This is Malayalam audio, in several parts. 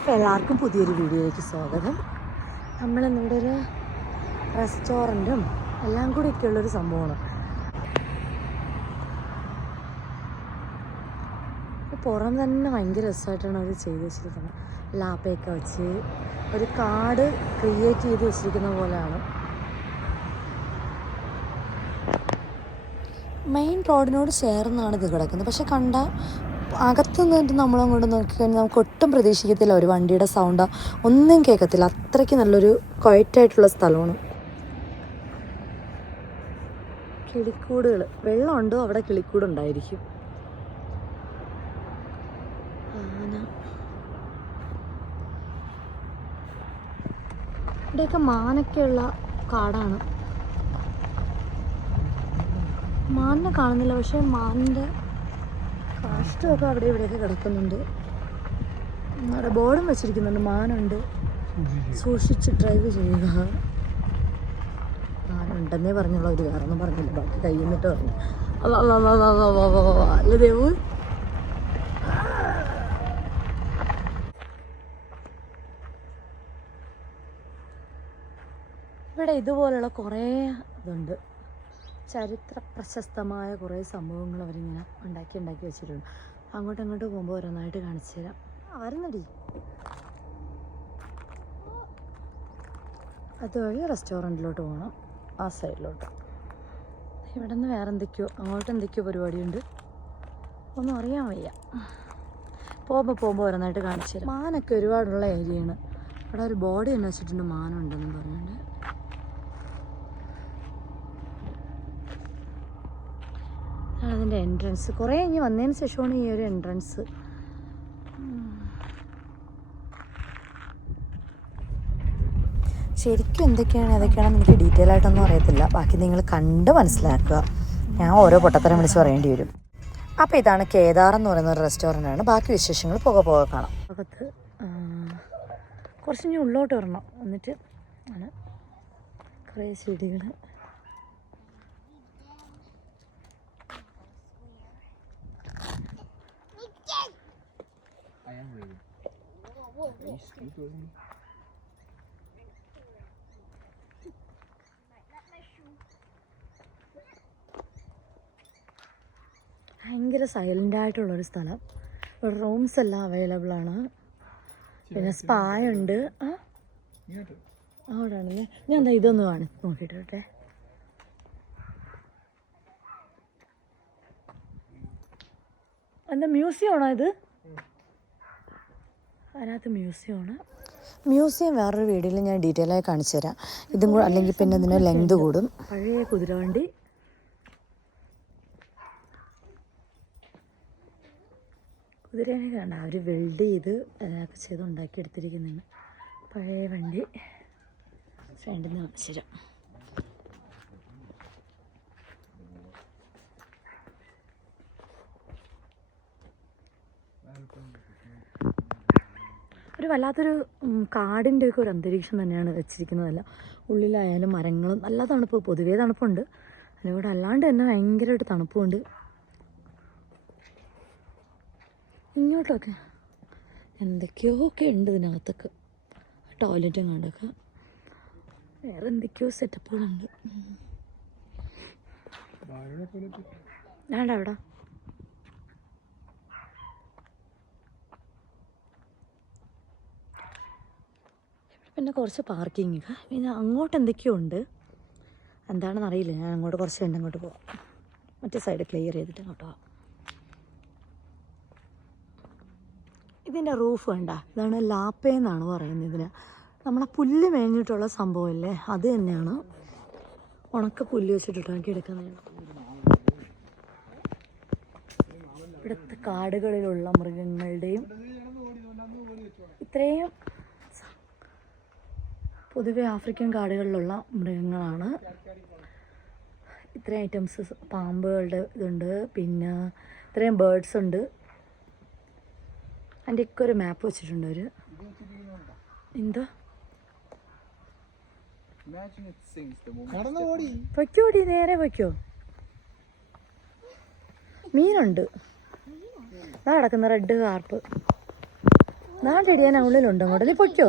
അപ്പോൾ എല്ലാവർക്കും പുതിയൊരു വീഡിയോയിലേക്ക് സ്വാഗതം. നമ്മൾ നമ്മുടെ ഒരു റെസ്റ്റോറന്റും എല്ലാം കൂടി ഒക്കെ ഉള്ളൊരു സംഭവമാണ് പുറം തന്നെ ഭയങ്കര രസമായിട്ടാണ് അവർ ചെയ്ത് വെച്ചിരിക്കുന്നത്. ലാപ്പയൊക്കെ വെച്ച് ഒരു കാർഡ് ക്രിയേറ്റ് ചെയ്ത് വെച്ചിരിക്കുന്ന പോലെയാണ്. മെയിൻ റോഡിനോട് ചേർന്നാണ് ഇത് കിടക്കുന്നത്. പക്ഷെ കണ്ട അകത്ത് നിന്നിട്ട് നമ്മളങ്ങോട്ട് നോക്കിക്കഴിഞ്ഞാൽ നമുക്ക് ഒട്ടും പ്രതീക്ഷിക്കത്തില്ല ഒരു വണ്ടിയുടെ സൗണ്ടോ ഒന്നും കേൾക്കത്തില്ല അത്രയ്ക്ക് നല്ലൊരു ക്വയറ്റായിട്ടുള്ള സ്ഥലമാണ്. കിളിക്കൂടുകൾ വെള്ളമുണ്ടോ? അവിടെ കിളിക്കൂടുണ്ടായിരിക്കും. ഇവിടെയൊക്കെ മാനൊക്കെയുള്ള കാടാണ്. മാനിനെ കാണുന്നില്ല. പക്ഷെ മാനിന്റെ കാഷ്ടമൊക്കെ അവിടെ ഇവിടെയൊക്കെ കിടക്കുന്നുണ്ട് അവിടെ ബോർഡും വെച്ചിരിക്കുന്നുണ്ട് മാനുണ്ട് സൂക്ഷിച്ച് ഡ്രൈവ് ചെയ്യുക മാനുണ്ടെന്നേ പറഞ്ഞുള്ള ഒരു കാരണം പറഞ്ഞില്ല ബാക്കി കഴിയുന്നിട്ട് പറഞ്ഞു അല്ല ദേവു ഇവിടെ ഇതുപോലെയുള്ള കുറേ ഇതുണ്ട് ചരിത്ര പ്രശസ്തമായ കുറേ സംഭവങ്ങൾ അവരിങ്ങനെ ഉണ്ടാക്കി ഉണ്ടാക്കി വെച്ചിട്ടുണ്ട്. അങ്ങോട്ടും ഇങ്ങോട്ടും പോകുമ്പോൾ ഓരോന്നായിട്ട് കാണിച്ചു തരാം. വരുന്നടി അതുവഴി റെസ്റ്റോറന്റിലോട്ട് പോകണം ആ സൈഡിലോട്ട്. ഇവിടെ നിന്ന് വേറെ എന്തൊക്കെയോ അങ്ങോട്ട് എന്തൊക്കെയോ പരിപാടിയുണ്ട്. ഒന്നും അറിയാൻ വയ്യ. പോകുമ്പോൾ പോകുമ്പോൾ ഓരോന്നായിട്ട് കാണിച്ചു തരാം. മാനൊക്കെ ഒരുപാടുള്ള ഏരിയയാണ്. ഇവിടെ ഒരു ബോഡി എന്ന് വെച്ചിട്ടുണ്ട്. മാനുണ്ടെന്ന് പറയുന്നുണ്ട് അതിന്റെ എൻട്രൻസ് കുറേ കഴിഞ്ഞ് വന്നതിന് ശേഷമാണ് ഈ ഒരു എൻട്രൻസ് ശരിക്കും എന്തൊക്കെയാണ് ഏതൊക്കെയാണെന്ന് എനിക്ക് ഡീറ്റെയിൽ ആയിട്ടൊന്നും അറിയത്തില്ല. ബാക്കി നിങ്ങൾ കണ്ട് മനസ്സിലാക്കുക. ഞാൻ ഓരോ പൊട്ടത്തരം വിളിച്ച് പറയേണ്ടി വരും. അപ്പോൾ ഇതാണ് കേദാർ എന്ന് പറയുന്ന ഒരു റെസ്റ്റോറന്റ് ആണ്. ബാക്കി വിശേഷങ്ങൾ പോകെ പോകെ കാണാം. അകത്ത് കുറച്ച് ഇനി ഉള്ളോട്ട് വരണം. എന്നിട്ട് ആണ് കുറേ ചെടികൾ Stupid with me? ഭയങ്കര സൈലന്റ് ആയിട്ടുള്ളൊരു സ്ഥലം. റൂംസ് എല്ലാം അവൈലബിൾ ആണ്. പിന്നെ സ്പായ ഉണ്ട്. ആ? ഇങ്ങോട്ട്. അവിടെ ആണല്ലേ ഞാൻ എന്താ ഇതൊന്ന് കാണി. നോക്കിയിട്ട് കേട്ടെ എന്താ മ്യൂസിയം ആണോ ഇത്? അതിനകത്ത് മ്യൂസിയമാണ്. മ്യൂസിയം വേറൊരു വീഡിയോയിൽ ഞാൻ ഡീറ്റെയിൽ ആയി കാണിച്ചു തരാം. ഇതും കൂടെ അല്ലെങ്കിൽ പിന്നെ ഇതിന് ലെങ്ത് കൂടും. പഴയ കുതിരവണ്ടി. കുതിരേനെ കണ്ട അവർ വെൽഡ് ചെയ്ത് അതൊക്കെ ചെയ്ത് ഉണ്ടാക്കിയെടുത്തിരിക്കുന്നതാണ്. പഴയ വണ്ടി. ഫ്രണ്ടിൽ നിന്ന് കാണിച്ചു തരാം. ഒരു വല്ലാത്തൊരു കാടിന്റെ ഒക്കെ ഒരു അന്തരീക്ഷം തന്നെയാണ് വെച്ചിരിക്കുന്നതല്ല ഉള്ളിലായാലും മരങ്ങളും നല്ല തണുപ്പ് പൊതുവേ തണുപ്പുണ്ട്. അതിലൂടെ അല്ലാണ്ട് തന്നെ ഭയങ്കരമായിട്ട് തണുപ്പുണ്ട് ഇങ്ങോട്ടൊക്കെ. എന്തൊക്കെയോ ഒക്കെ ഉണ്ട് ഇതിനകത്തൊക്കെ. ടോയ്ലറ്റും കണ്ടൊക്കെ. വേറെ എന്തൊക്കെയോ സെറ്റപ്പുകളുണ്ട് വേണ്ട അവിടെ പിന്നെ കുറച്ച് പാർക്കിംഗ്. പിന്നെ അങ്ങോട്ട് എന്തൊക്കെയോ ഉണ്ട് എന്താണെന്ന് അറിയില്ല. ഞാൻ അങ്ങോട്ട് കുറച്ച് കഴിഞ്ഞ് അങ്ങോട്ട് പോവാം. മറ്റേ സൈഡ് ക്ലിയർ ചെയ്തിട്ട് അങ്ങോട്ട് പോവാം ഇതിന്റെ റൂഫ് വേണ്ട ഇതാണ് ലാപ്പേന്നാണ് പറയുന്നത് ഇതിന്. നമ്മളെ പുല്ല് മേഞ്ഞിട്ടുള്ള സംഭവമല്ലേ? അത് തന്നെയാണ്. ഉണക്ക പുല്ല് വെച്ചിട്ടുണ്ടാക്കി എടുക്കുന്നതാണ് ഇവിടുത്തെ കാടുകളിലുള്ള മൃഗങ്ങളുടെയും ഇത്രയും പൊതുവെ ആഫ്രിക്കൻ കാടുകളിലുള്ള മൃഗങ്ങളാണ്. ഇത്രയും ഐറ്റംസ് പാമ്പുകളുടെ ഇതുണ്ട്. പിന്നെ ഇത്രയും ബേർഡ്സ് ഉണ്ട്. അതിന്റെ ഒക്കെ ഒരു മാപ്പ് വെച്ചിട്ടുണ്ട് അവർ എന്താ? പൊയ്ക്കോടി നേരെ പൊയ്ക്കോ മീനുണ്ട്. ഇതാ കിടക്കുന്ന റെഡ് കാർപ്പ് നാട്ടിടിയാൻ ഉള്ളിലുണ്ട്. അങ്ങോട്ട് നീ പൊയ്ക്കോ.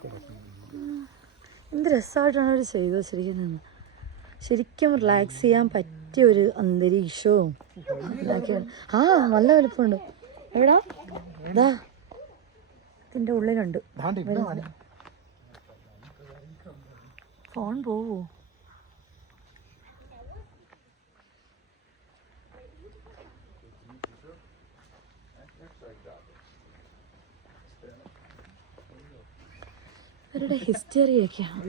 കിടക്കുന്നു എന്ത് രസമായിട്ടാണ് അവർ ചെയ്തത് ശരിക്കും. ശരിക്കും റിലാക്സ് ചെയ്യാൻ പറ്റിയ ഒരു അന്തരീക്ഷവും ആ നല്ല വലുപ്പമുണ്ട്. എവിടാ? ഇതാ ഇതിന്റെ ഉള്ളിലുണ്ട്. ഫോൺ പോവോ? ഇവരുടെ ഹിസ്റ്ററി ഒക്കെയാണ്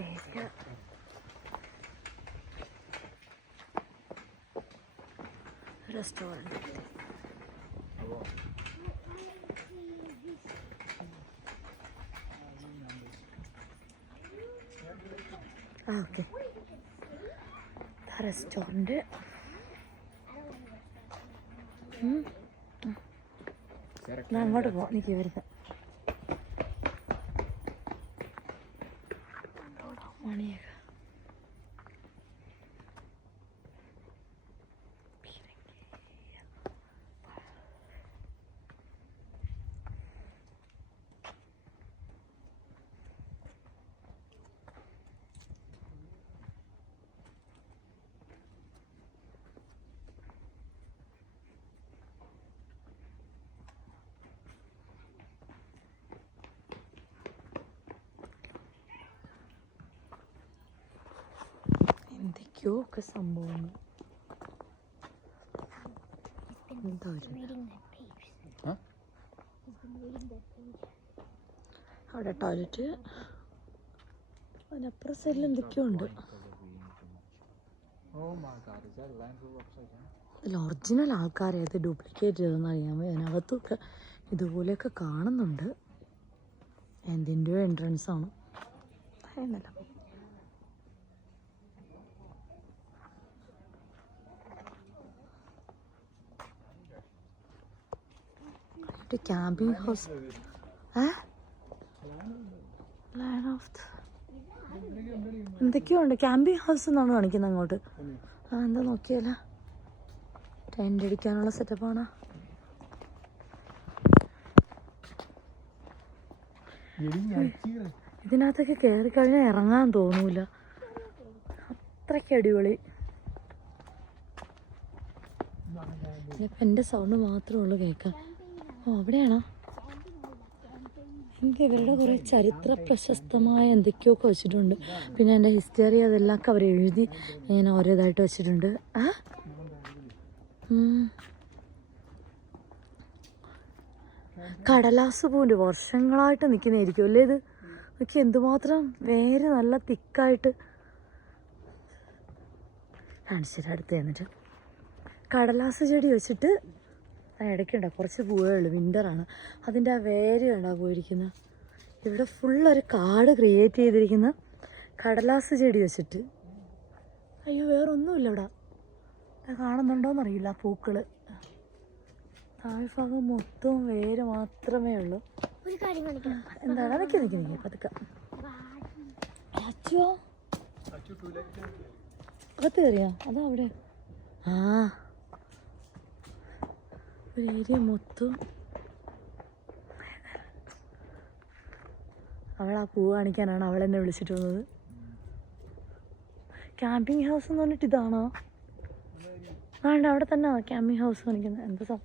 ഏരിയ റെസ്റ്റോറന്റ് ആ ഓക്കെ റെസ്റ്റോറന്റ് അങ്ങോട്ട് പോവാം എനിക്ക് വരുന്നത് എന്തൊക്കെയോ ഒക്കെ സംഭവങ്ങൾ? അവിടെ ടോയ്ലറ്റ് അതിനപ്പുറം സൈഡിൽ എന്തൊക്കെയോ ഉണ്ട്? ഇതിൽ ഒറിജിനൽ ആൾക്കാരേത് ഡ്യൂപ്ലിക്കേറ്റ് ചെയ്തെന്ന് വയ്യ അതിനകത്തൊക്കെ ഇതുപോലെയൊക്കെ കാണുന്നുണ്ട്. എന്തിന്റെയോ എൻട്രൻസ് ആണ്? എന്നല്ല ഒരു camping house a line of എന്തൊക്കെയോ ഉണ്ട് ക്യാമ്പിംഗ് ഹൗസ് എന്നാണ് കാണിക്കുന്നത് അങ്ങോട്ട് ആ എന്താ നോക്കിയാലോ ടെന്റ് അടിക്കാനുള്ള സെറ്റപ്പാണ്. ഇതിനകത്തൊക്കെ കയറി കഴിഞ്ഞാൽ ഇറങ്ങാൻ തോന്നൂല. അത്രയ്ക്ക് അടിപൊളി. ഇപ്പം എന്റെ സൗണ്ട് മാത്രമേ ഉള്ളൂ കേൾക്കാൻ. ഓ അവിടെയാണോ? എനിക്ക് ഇവരുടെ കുറേ ചരിത്ര പ്രശസ്തമായ എന്തൊക്കെയൊക്കെ വെച്ചിട്ടുണ്ട്. പിന്നെ എന്റെ ഹിസ്റ്ററി അതെല്ലാം അവർ എഴുതി ഇങ്ങനെ ഓരോ ഇതായിട്ട് വെച്ചിട്ടുണ്ട്. ആ? കടലാസ് പൂവിന്റെ വർഷങ്ങളായിട്ട് നിൽക്കുന്നതായിരിക്കും അല്ലേ ഇത്? ഒക്കെ എന്തുമാത്രം വേര് നല്ല തിക്കായിട്ട്. കാണിച്ചിട്ട് അടുത്ത് എന്നിട്ട്. കടലാസ് ചെടി വെച്ചിട്ട് ഇടയ്ക്കുണ്ടോ. കുറച്ച് പൂവേ ഉള്ളൂ. വിന്ററാണ് അതിന്റെ ആ വേര് കണ്ടാ പോയിരിക്കുന്നത് ഇവിടെ ഫുള്ളൊരു കാട് ക്രിയേറ്റ് ചെയ്തിരിക്കുന്ന. കടലാസ് ചെടി വെച്ചിട്ട്. അയ്യോ വേറൊന്നുമില്ല ഇവിടെ. കാണുന്നുണ്ടോയെന്നറിയില്ല ആ പൂക്കൾ. താഴ്ഭാഗം മൊത്തം വേര് മാത്രമേ ഉള്ളൂ. എന്താണ്? നിൽക്കി നിൽക്കി നിൽക്കി പതുക്കെ. അച്ചോ അകത്ത് കയറിയോ? അതാ അവിടെ. ആ. ഏരിയ മൊത്തം. അവൾ ആ പൂ കാണിക്കാനാണ് അവൾ എന്നെ വിളിച്ചിട്ട് വന്നത്. ക്യാമ്പിംഗ് ഹൗസ് എന്ന് പറഞ്ഞിട്ട് ഇതാണോ? വേണ്ട അവിടെ തന്നെ ക്യാമ്പിംഗ് ഹൗസ് കാണിക്കുന്നത്. എന്താ സാ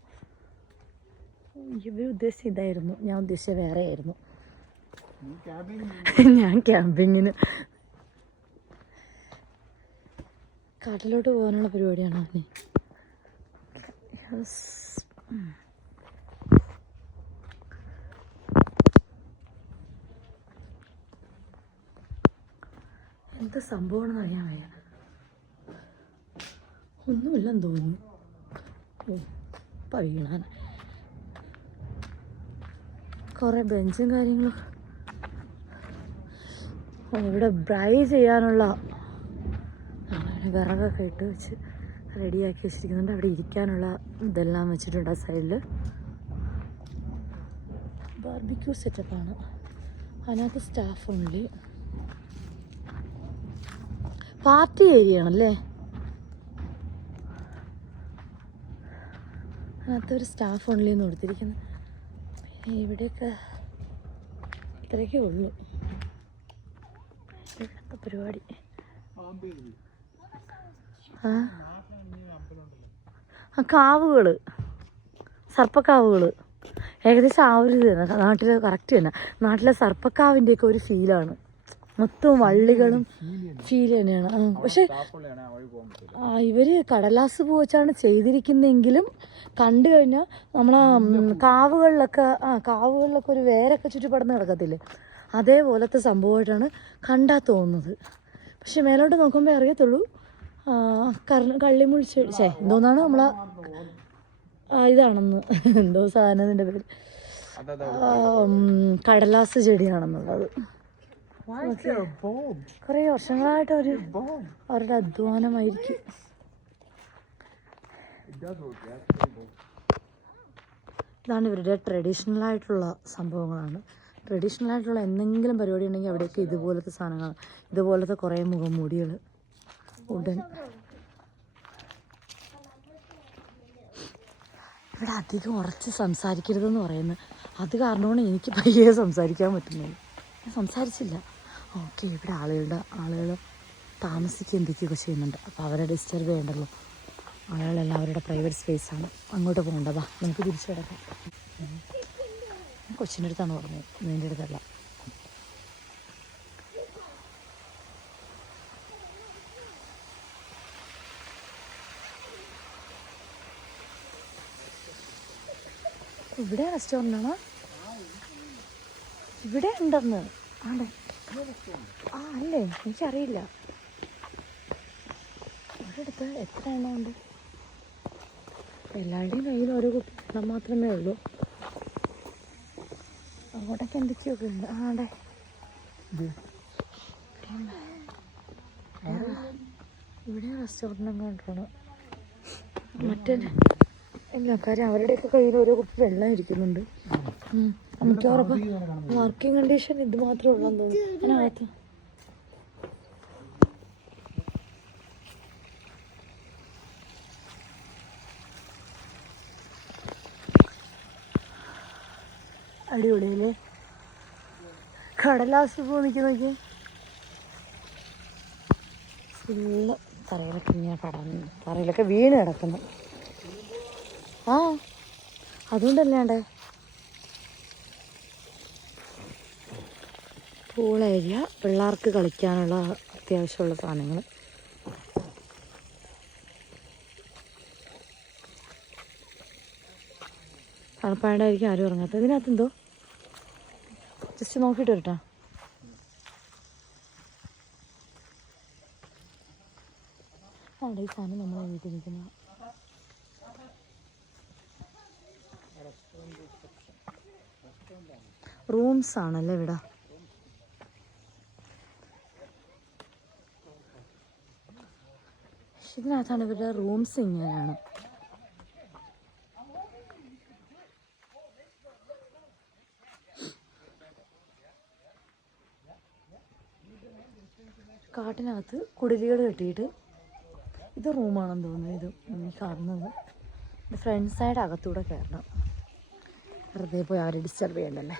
ഇവർ ഉദ്ദേശിച്ച ഇതായിരുന്നു. ഞാൻ ഉദ്ദേശിച്ച വേറെ ആയിരുന്നു. ഞാൻ ക്യാമ്പിങ്ങിന് കാട്ടിലോട്ട് പോകാനുള്ള പരിപാടിയാണോ നീ. എന്ത് സംഭവമാണെന്ന് അറിയാൻ വയ്യ. ഒന്നുമില്ലെന്ന് തോന്നുന്നു. ഓ ഇപ്പം കുറേ ബെഞ്ചും കാര്യങ്ങളും. ഇവിടെ ബ്രൈ ചെയ്യാനുള്ള. വിറകൊക്കെ ഇട്ട് വെച്ച്. റെഡിയാക്കി വെച്ചിരിക്കുന്നുണ്ട്. അവിടെ ഇരിക്കാനുള്ള ഇതെല്ലാം വെച്ചിട്ടുണ്ട് ആ സൈഡിൽ ബാർബിക്യൂ സെറ്റപ്പാണ് അതിനകത്ത് സ്റ്റാഫ് ഓൺലി പാർട്ടി ഏരിയ ആണല്ലേ? അതിനകത്ത് ഒരു സ്റ്റാഫ് ഓൺലി എന്ന് കൊടുത്തിരിക്കുന്നത് പിന്നെ ഇവിടെയൊക്കെ ഇത്രയൊക്കെ ഉള്ളൂ. പരിപാടി. കാവുകൾ സർപ്പക്കാവുകൾ ഏകദേശം ആ ഒരു ഇത് തന്നെ. നാട്ടിൽ കറക്റ്റ് തന്നെ. നാട്ടിലെ സർപ്പക്കാവിന്റെയൊക്കെ ഒരു ഫീലാണ് മൊത്തം വള്ളികളും ഫീൽ തന്നെയാണ്. പക്ഷെ ഇവർ കടലാസ് പൂ വെച്ചാണ് ചെയ്തിരിക്കുന്നെങ്കിലും കണ്ടു കഴിഞ്ഞാൽ നമ്മളെ കാവുകളിലൊക്കെ ആ കാവുകളിലൊക്കെ ഒരു വേരൊക്കെ ചുറ്റിപ്പടന്ന് കിടക്കത്തില്ലേ അതേപോലത്തെ സംഭവമായിട്ടാണ് കണ്ടാ തോന്നുന്നത്. പക്ഷെ മേലോട്ട് നോക്കുമ്പോൾ അറിയത്തുള്ളൂ ആ, കർണ കള്ളിമുൾ ചെടി ചേ എന്തോന്നാണ് നമ്മളെ ഇതാണെന്ന്. എന്തോ സാധനത്തിന്റെ പേര് അതെ ആ, കടലാസ് ചെടിയാണെന്നുള്ളത്. കുറെ വർഷങ്ങളായിട്ട് bomb അവരുടെ അധ്വാനമായിരിക്കും. ഇതാണ് ഇവരുടെ ട്രഡീഷണൽ ആയിട്ടുള്ള സംഭവങ്ങളാണ്. ട്രഡീഷണൽ ആയിട്ടുള്ള എന്തെങ്കിലും പരിപാടി ഉണ്ടെങ്കിൽ അവിടെയൊക്കെ ഇതുപോലത്തെ സാധനങ്ങൾ ഇതുപോലത്തെ കുറേ മുഖംമൂടികൾ ഉടൻ. ഇവിടെ അധികം ഉറച്ച് സംസാരിക്കരുതെന്ന് പറയുന്നത്. അത് കാരണമാണ് എനിക്ക് പയ്യെ സംസാരിക്കാൻ പറ്റുന്നത്. ഞാൻ സംസാരിച്ചില്ല. ഓക്കെ ഇവിടെ ആളുകളുടെ ആളുകൾ താമസിക്കുക എന്തൊക്കെയൊക്കെ ചെയ്യുന്നുണ്ട്. അപ്പോൾ അവരെ ഡിസ്റ്റർബ് ചെയ്യണ്ടല്ലോ. ആളുകളെല്ലാം അവരുടെ പ്രൈവറ്റ് സ്പേസാണ് അങ്ങോട്ട് പോകേണ്ടതാ നമുക്ക് തിരിച്ചു കിടക്കാം. കൊച്ചിന്റെ അടുത്താണ് പറഞ്ഞത് നിന്റെ അടുത്തല്ല. ഇവിടെ റെസ്റ്റോറന്റ് ആണോ? ഇവിടെ ഉണ്ടെന്ന്. ആണോ? ആ അല്ലേ? എനിക്കറിയില്ല. ഇവിടെ അടുത്ത് എത്ര എണ്ണം ഉണ്ട്? എല്ലാവരുടെയും കയ്യിൽ ഓരോ കുട്ടി എണ്ണം മാത്രമേ ഉള്ളൂ. അങ്ങോട്ടൊക്കെ എന്തൊക്കെയൊക്കെ ഉണ്ട്? ആടെ ഇവിടെ റെസ്റ്റോറന്റ് കണ്ടാണ് മറ്റേ ഇല്ല കാര്യം അവരുടെയൊക്കെ കയ്യിൽ ഓരോ കുപ്പി വെള്ളം ഇരിക്കുന്നുണ്ട്. വർക്കിംഗ് കണ്ടീഷൻ ഇത് മാത്രമേ ഉള്ളൂ തോന്നുന്നു. അതിനകത്ത് അടിപൊളിയല്ലേ? കടലാസ് പൂ നിൽക്കി നോക്കി ഫുള്ള് തറയിലൊക്കെ ഇങ്ങനെ പടർന്ന് തറയിലൊക്കെ വീണ് കിടക്കുന്നു. ആ അതുകൊണ്ടല്ലാണ്ടേ. പൂളേരിയ പിള്ളേർക്ക് കളിക്കാനുള്ള അത്യാവശ്യമുള്ള സാധനങ്ങൾ തണുപ്പായതായിരിക്കും ആരും ഇറങ്ങാത്തത് ഇതിനകത്ത് എന്തോ ജസ്റ്റ് നോക്കിയിട്ട് വരട്ടാ. അവിടെ ഈ സാധനം നമ്മളെ വീട്ടിൽ നിൽക്കുന്ന റൂംസ് ആണല്ലേ ഇവിടെ? ഇതിനകത്താണ് ഇവരുടെ റൂംസ് ഇങ്ങനെയാണ്. കാട്ടിനകത്ത് കുടിലുകൾ കെട്ടിയിട്ട് ഇത് റൂമാണെന്ന് തോന്നുന്നു. ഇത് ഈ കാണുന്നത്. ഫ്രണ്ട് സൈഡ് അകത്തൂടെ കയറണം വെറുതെ പോയി അവരെ ഡിസ്റ്റർബ് ചെയ്യണ്ടല്ലേ?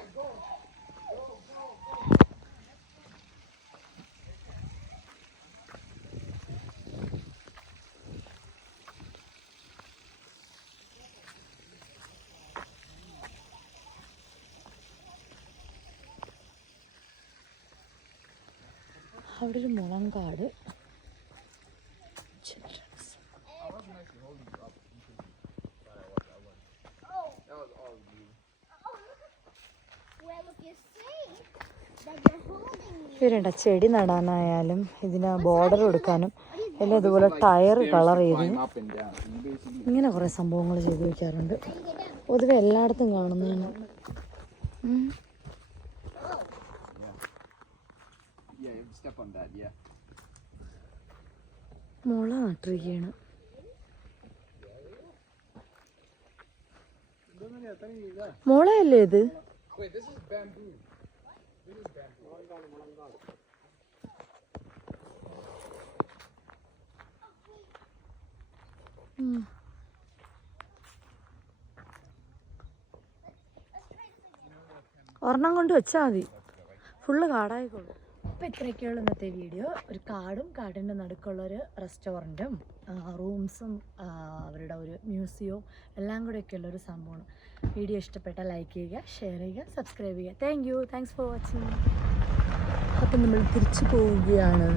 അവിടെ ഒരു മുളങ്കാട് ചിൽഡ്രൻസ് ഇവരുണ്ട ചെടി നടാനായാലും ഇതിന് ബോർഡർ കൊടുക്കാനും എല്ലാം ഇതുപോലെ ടയർ കളർ ചെയ്ത് ഇങ്ങനെ കുറേ സംഭവങ്ങൾ ചെയ്തു വെക്കാറുണ്ട്. പൊതുവെ എല്ലായിടത്തും കാണുന്നതാണ്. Step on മുള നട്ടിരിക്കുകയാണ് മുളയല്ലേ ഇത്? ഒരെണ്ണം കൊണ്ട് വെച്ചാൽ മതി. ഫുള്ള് കാടായിക്കോളൂ. അപ്പോൾ ഇത്രയൊക്കെയുള്ള ഇന്നത്തെ വീഡിയോ? ഒരു കാടും കാടിന്റെ നടുക്കുള്ള ഒരു റെസ്റ്റോറന്റും റൂംസും അവരുടെ ഒരു മ്യൂസിയവും എല്ലാം കൂടെയൊക്കെയുള്ള ഒരു സംഭവമാണ്. വീഡിയോ ഇഷ്ടപ്പെട്ടാൽ ലൈക്ക് ചെയ്യുക ഷെയർ ചെയ്യുക സബ്സ്ക്രൈബ് ചെയ്യുക. Thank you thanks for watching അപ്പം നമ്മൾ തിരിച്ചു പോവുകയാണ്.